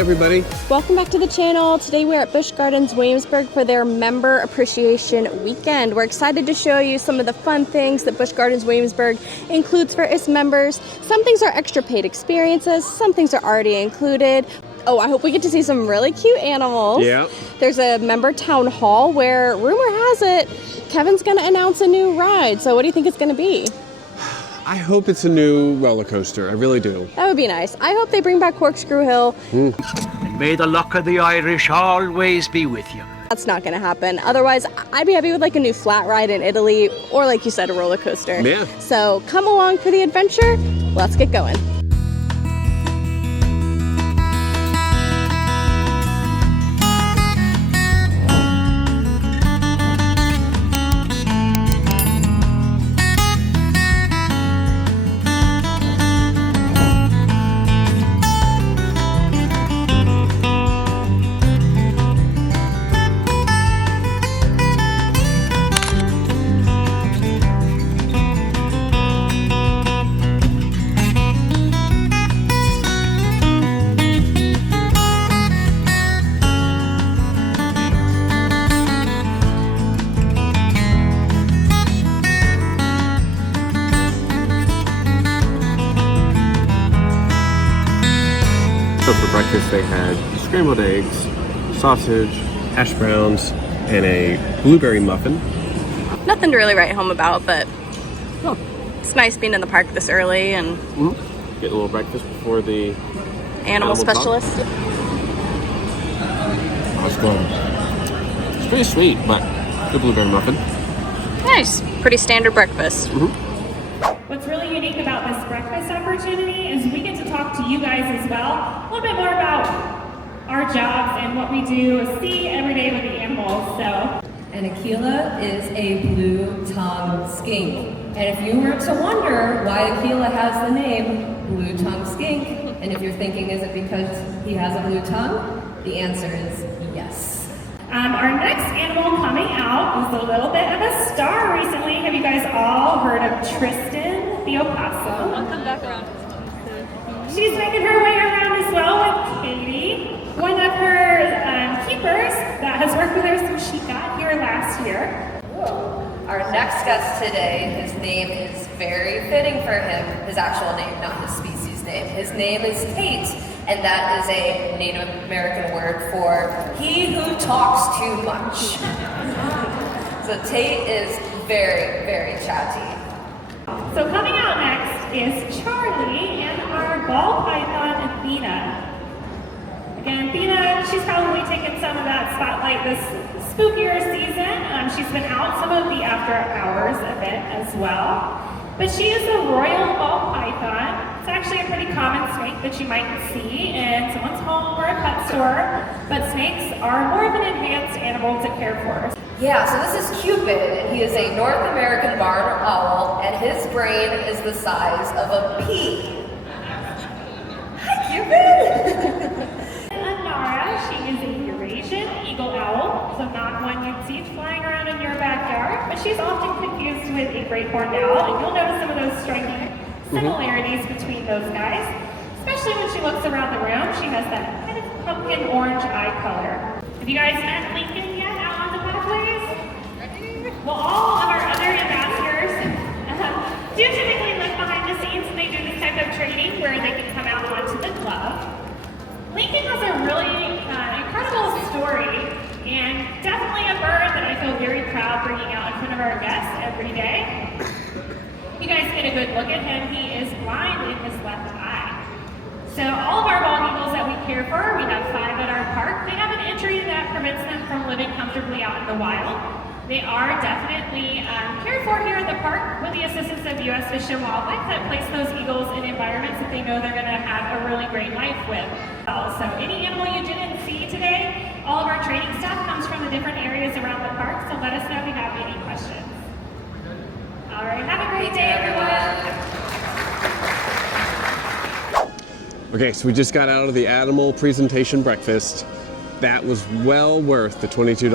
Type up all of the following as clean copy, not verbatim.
everybody. Welcome back to the channel. Today we're at Busch Gardens Williamsburg for their Member Appreciation Weekend. We're excited to show you some of the fun things that Busch Gardens Williamsburg includes for its members. Some things are extra paid experiences, some things are already included. Oh, I hope we get to see some really cute animals. Yeah. There's a member town hall where, rumor has it, Kevin's gonna announce a new ride. So what do you think it's gonna be? I hope it's a new roller coaster. I really do. That would be nice. I hope they bring back Corkscrew Hill. And may the luck of the Irish always be with you. That's not gonna happen. Otherwise, I'd be happy with like a new flat ride in Italy, or like you said, a roller coaster. Yeah. So come along for the adventure. Let's get going. So for breakfast they had scrambled eggs, sausage, hash browns, and a blueberry muffin. Nothing to really write home about, but it's nice being in the park this early and Get a little breakfast before the animal specialist. That's good. It's pretty sweet, but the blueberry muffin. Nice. Pretty standard breakfast. What's really unique about this breakfast opportunity is we get to talk to you guys as well, a little bit more about our jobs and what we do see every day with the animals. So, An Aquila is a blue-tongued skink. And if you were to wonder why Aquila has the name blue-tongued skink, and if you're thinking, is it because he has a blue tongue? The answer is yes. our next animal coming out is a little bit of a star recently. Have you guys all heard of Tristan the opossum? I'll come back around. She's making her way around as well with Katie, one of her keepers that has worked with her since she got here last year. Our next guest today, his name is very fitting for him. His actual name, not his species name. His name is Tate, and that is a Native American word for he who talks too much. So Tate is very, very chatty. So coming out next is Charlie and our ball python, Athena. Again, Athena, she's probably taken some of that spotlight this spookier season. She's been out some of the after hours event as well. But she is a royal ball python. It's actually a pretty common snake that you might see in someone's home or a pet store. But snakes are more of an enhanced animal to care for. Yeah, so this is Cupid, and he is a North American barred owl, and his brain is the size of a pea. Hi, Cupid! Anara, she is a Eurasian eagle owl, so not one you'd see flying around in your backyard, but she's often confused with a great horned owl, and you'll notice some of those striking similarities between those guys, especially when she looks around the room. She has that kind of pumpkin orange eye color. Have you guys met Lincoln yet out on the pathways? Well, all of our other ambassadors do typically live behind the scenes, and they do this type of training where they can come out onto the club. Lincoln has a really incredible story, and definitely a bird that I feel very proud bringing out in front of our guests every day. You guys get a good look at him. He is blind in his left eye. So all of our bald eagles that we care for, we have 5 at our park. They have an injury that prevents them from living comfortably out in the wild. They are definitely cared for here at the park with the assistance of U.S. Fish and Wildlife that place those eagles in environments that they know they're going to have a really great life with. So any animal you didn't see today, all of our training staff comes from the different areas around the park, so let us know if you have any questions. All right, have a great day, everyone. Okay, so we just got out of the animal presentation breakfast. That was well worth the $22.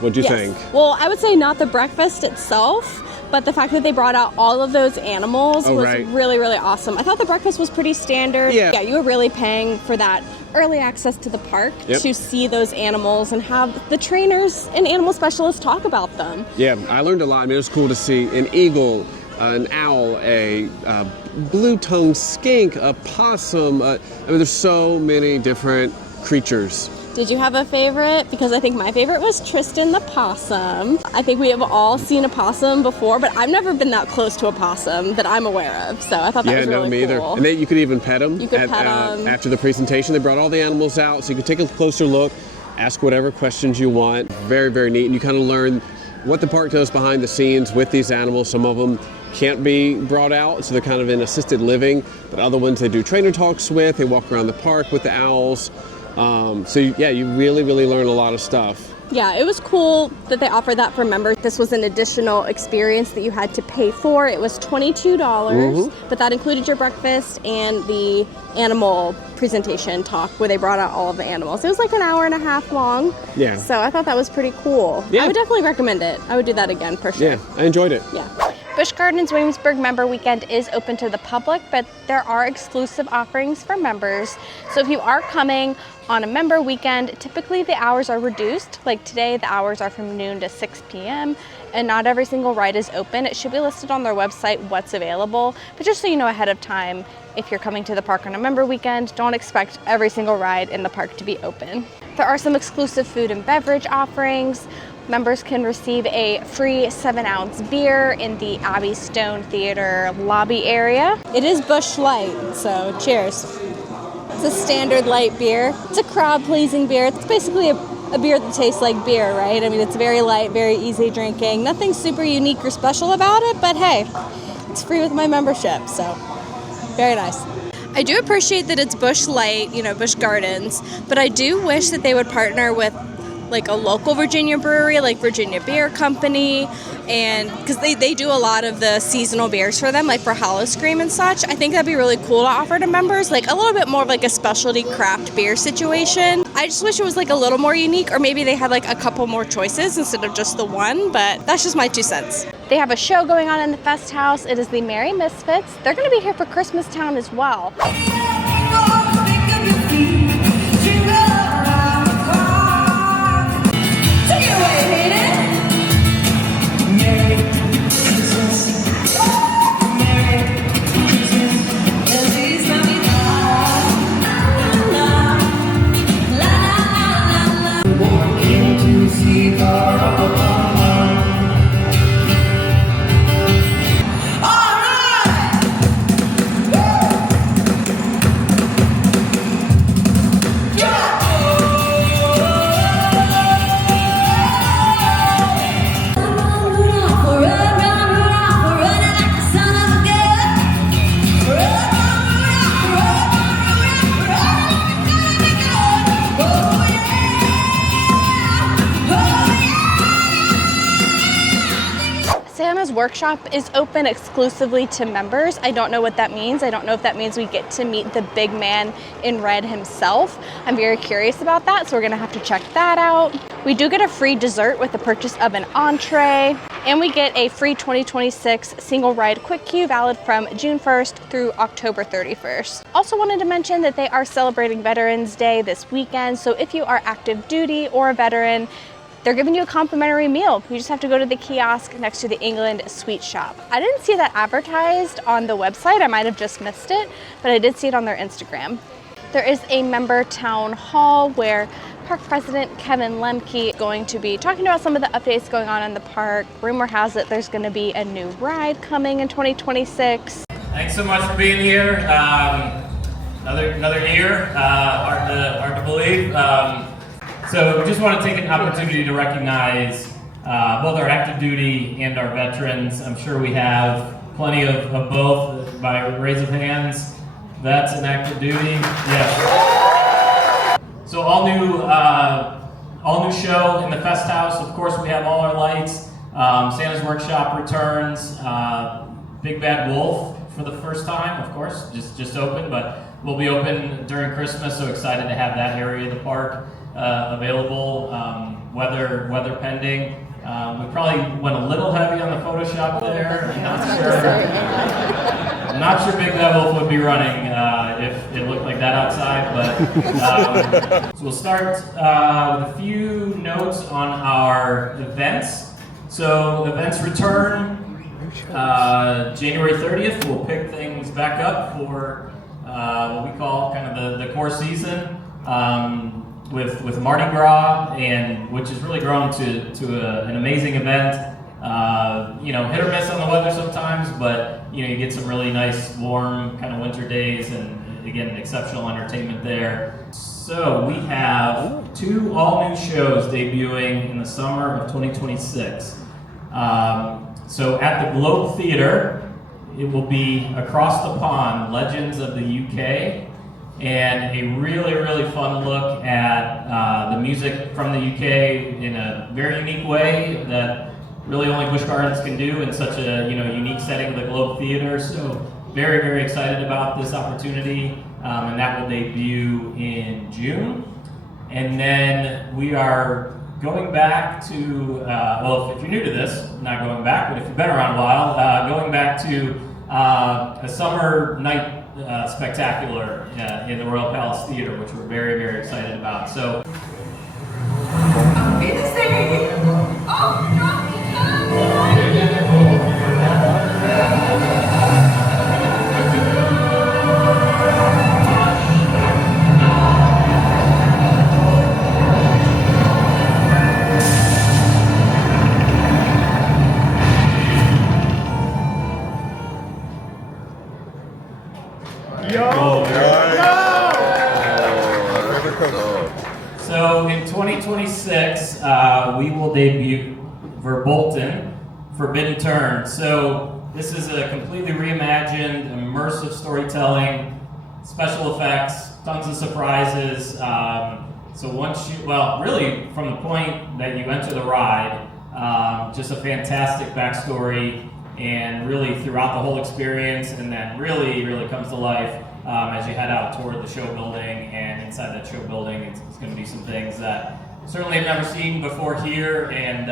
What'd you think? Well, I would say not the breakfast itself, but the fact that they brought out all of those animals was really, really awesome. I thought the breakfast was pretty standard. Yeah, you were really paying for that early access to the park Yep. to see those animals and have the trainers and animal specialists talk about them. Yeah, I learned a lot. I mean, it was cool to see an eagle, an owl, a blue-tongued skink, a possum. I mean, there's so many different creatures. Did you have a favorite? Because I think my favorite was Tristan the possum. I think we have all seen a possum before, but I've never been that close to a possum that I'm aware of. So I thought that was really me either. cool. And then you could even pet them. You could pet 'em. After the presentation, they brought all the animals out, so you could take a closer look, ask whatever questions you want. Very, very neat. And you kind of learn what the park does behind the scenes with these animals. Some of them can't be brought out, so they're kind of in assisted living. But other ones they do trainer talks with. They walk around the park with the owls. You really, really learn a lot of stuff. Yeah, it was cool that they offered that for members. This was an additional experience that you had to pay for. It was $22, but that included your breakfast and the animal presentation talk where they brought out all of the animals. It was like an hour and a half long. Yeah. So I thought that was pretty cool. Yeah. I would definitely recommend it. I would do that again for sure. Yeah, I enjoyed it. Yeah. Busch Gardens Williamsburg Member Weekend is open to the public, but there are exclusive offerings for members. So if you are coming on a member weekend, typically the hours are reduced. Like today, the hours are from noon to 6 p.m. and not every single ride is open. It should be listed on their website what's available, but just so you know ahead of time, if you're coming to the park on a member weekend, don't expect every single ride in the park to be open. There are some exclusive food and beverage offerings. Members can receive a free 7-ounce beer in the Abbey Stone Theater lobby area. It is Busch Light, so cheers. It's a standard light beer. It's a crowd-pleasing beer. It's basically a beer that tastes like beer, right? I mean, it's very light, very easy drinking. Nothing super unique or special about it, but hey, it's free with my membership, so very nice. I do appreciate that it's Busch Light, Busch Gardens, but I do wish that they would partner with like a local Virginia brewery, like Virginia Beer Company, and because they do a lot of the seasonal beers for them, like for Hollow Scream and such. I think that'd be really cool to offer to members, like a little bit more of like a specialty craft beer situation. I just wish it was like a little more unique, or maybe they had like a couple more choices instead of just the one, but that's just my 2 cents. They have a show going on in the Festhaus. It is the Merry Misfits. They're going to be here for Christmas Town as well. Santa's workshop is open exclusively to members. I don't know what that means. I don't know if that means we get to meet the big man in red himself. I'm very curious about that, so we're gonna have to check that out. We do get a free dessert with the purchase of an entree, and we get a free 2026 single ride quick queue valid from June 1st through October 31st. Also wanted to mention that they are celebrating Veterans Day this weekend, so if you are active duty or a veteran, they're giving you a complimentary meal. You just have to go to the kiosk next to the England Sweet Shop. I didn't see that advertised on the website. I might have just missed it, but I did see it on their Instagram. There is a member town hall where Park President Kevin Lembke is going to be talking about some of the updates going on in the park. Rumor has it there's going to be a new ride coming in 2026. Thanks so much for being here. Another year, hard to believe. So just want to take an opportunity to recognize both our active duty and our veterans. I'm sure we have plenty of both by raise of hands. Vets and active duty, yes. So all new show in the Festhaus. Of course, we have all our lights. Santa's Workshop returns. Big Bad Wolf for the first time, of course, just open, but we'll be open during Christmas. So excited to have that area of the park available, weather pending. We probably went a little heavy on the Photoshop there. I'm not sure Big Bad Wolf would be running if it looked like that outside, but so we'll start with a few notes on our events. So events return January 30th. We'll pick things back up for what we call kind of the core season with Mardi Gras, and which has really grown to an amazing event. Hit or miss on the weather sometimes, but you get some really nice warm kind of winter days, and again, exceptional entertainment there. So we have 2 all-new shows debuting in the summer of 2026. So at the Globe Theatre, it will be Across the Pond, Legends of the UK, and a really, really fun look at the music from the UK in a very unique way that really only Busch Gardens can do in such a unique setting of the Globe Theatre. So very, very excited about this opportunity, and that will debut in June. And then we are going back to, if you're new to this, not going back, but if you've been around a while, going back to a summer night spectacular in the Royal Palace Theatre, which we're very, very excited about. So. So in 2026, we will debut Verbolten, Forbidden Turn. So this is a completely reimagined, immersive storytelling, special effects, tons of surprises. So really from the point that you enter the ride, just a fantastic backstory, and really throughout the whole experience, and then really, really comes to life as you head out toward the show building. And inside that show building, it's going to be some things that certainly I've never seen before here, and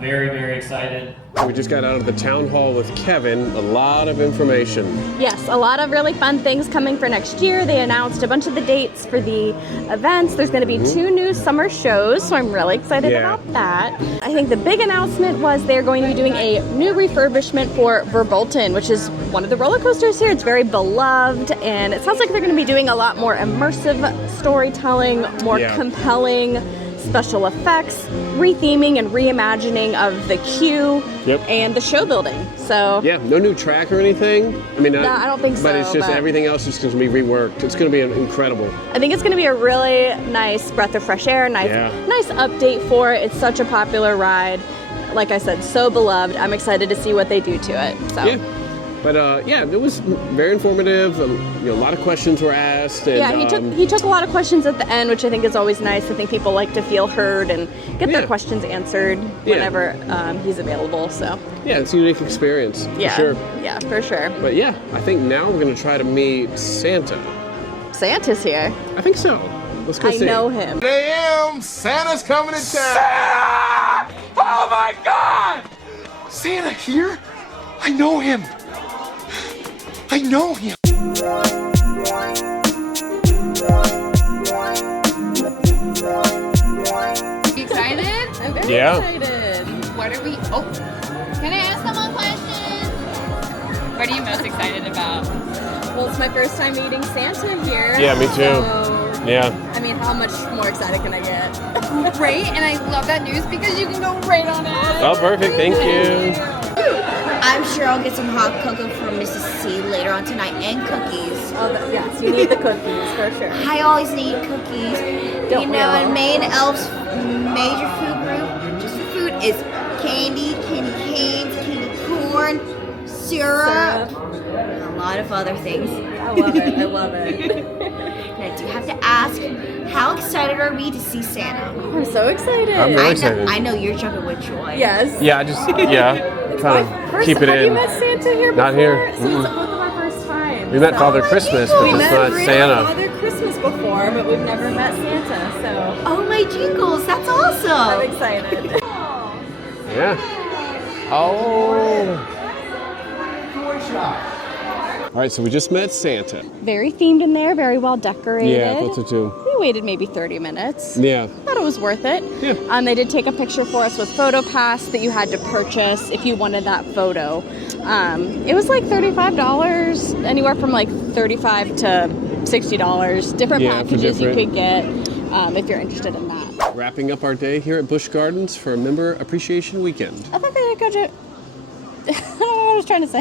very, very excited. We just got out of the town hall with Kevin. A lot of information. Yes, a lot of really fun things coming for next year. They announced a bunch of the dates for the events. There's going to be 2 new summer shows, so I'm really excited about that. I think the big announcement was they're going to be doing a new refurbishment for Verbolten, which is one of the roller coasters here. It's very beloved, and it sounds like they're going to be doing a lot more immersive storytelling, more compelling special effects, retheming and reimagining of the queue and the show building. So no new track or anything. I mean, I don't think so. But it's just everything else is going to be reworked. It's going to be incredible. I think it's going to be a really nice breath of fresh air, nice update for it. It's such a popular ride. Like I said, so beloved. I'm excited to see what they do to it. So. But it was very informative. A lot of questions were asked. And, he took a lot of questions at the end, which I think is always nice. I think people like to feel heard and get their questions answered whenever he's available. So it's a unique experience. For sure. Yeah, for sure. But I think now we're going to try to meet Santa. Santa's here. I think so. Let's go see. I know him. Damn, Santa's coming to town. Santa! Oh my God! Santa here? I know him. I know him. You excited? I'm very excited. What are we? Oh, can I ask them a question? What are you most excited about? Well, it's my first time meeting Santa here. Yeah, me too. So, yeah. I mean, how much more excited can I get? Great, and I love that news because you can go right on it. Oh, perfect. Thank you. I'm sure I'll get some hot cocoa from Mrs. C later on tonight, and cookies. Oh, yes, you need the cookies for sure. I always need cookies. In Maine Elf's major food group, just food is candy, candy canes, candy corn, syrup, and a lot of other things. I love it. I love it. And I do have to ask, how excited are we to see Santa? I'm so excited. I'm really excited. I know you're jumping with joy. Yes. Yeah, kind of keep it have in. You met Santa here before? Not here. So it's both of our first time. We met Father Christmas, but it's not Santa. Father Christmas before, but we've never met Santa. So. Oh my jingles, that's awesome. I'm excited. Yeah. Oh. All right, so we just met Santa. Very themed in there, very well decorated. Yeah, I thought so too. We waited maybe 30 minutes. Yeah. Thought it was worth it. Yeah. They did take a picture for us with PhotoPass that you had to purchase if you wanted that photo. It was like $35, anywhere from like $35 to $60. Different packages you could get if you're interested in that. Wrapping up our day here at Busch Gardens for a Member Appreciation Weekend. I thought they did go to... I don't know what I was trying to say.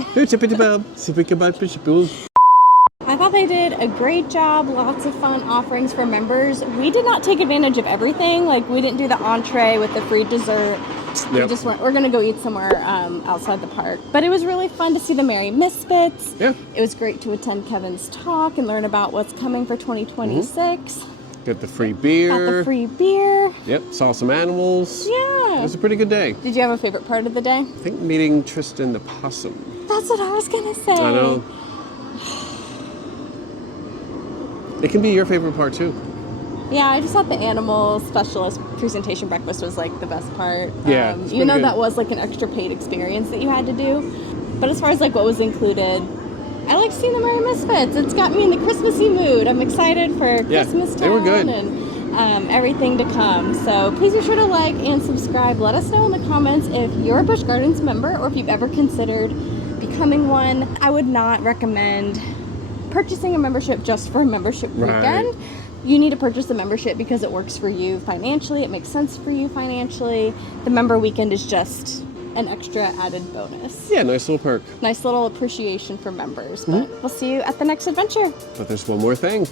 I thought they did a great job. Lots of fun offerings for members. We did not take advantage of everything. Like, we didn't do the entree with the free dessert. Yep. We're going to go eat somewhere outside the park. But it was really fun to see the Merry Misfits. Yeah. It was great to attend Kevin's talk and learn about what's coming for 2026. Get the free beer. Got the free beer. Yep, saw some animals. Yeah. It was a pretty good day. Did you have a favorite part of the day? I think meeting Tristan the possum. That's what I was going to say. I know. It can be your favorite part too. Yeah, I just thought the animal specialist presentation breakfast was like the best part. Yeah, even though that was like an extra paid experience that you had to do. But as far as like what was included, I like seeing the Merry Misfits. It's got me in the Christmassy mood. I'm excited for Christmas time. They were good. And everything to come. So please be sure to like and subscribe. Let us know in the comments if you're a Busch Gardens member or if you've ever considered becoming one. I would not recommend purchasing a membership just for a membership weekend. You need to purchase a membership because it works for you financially. It makes sense for you financially. The member weekend is just an extra added bonus. Yeah, nice little perk. Nice little appreciation for members. But we'll see you at the next adventure. But there's one more thing.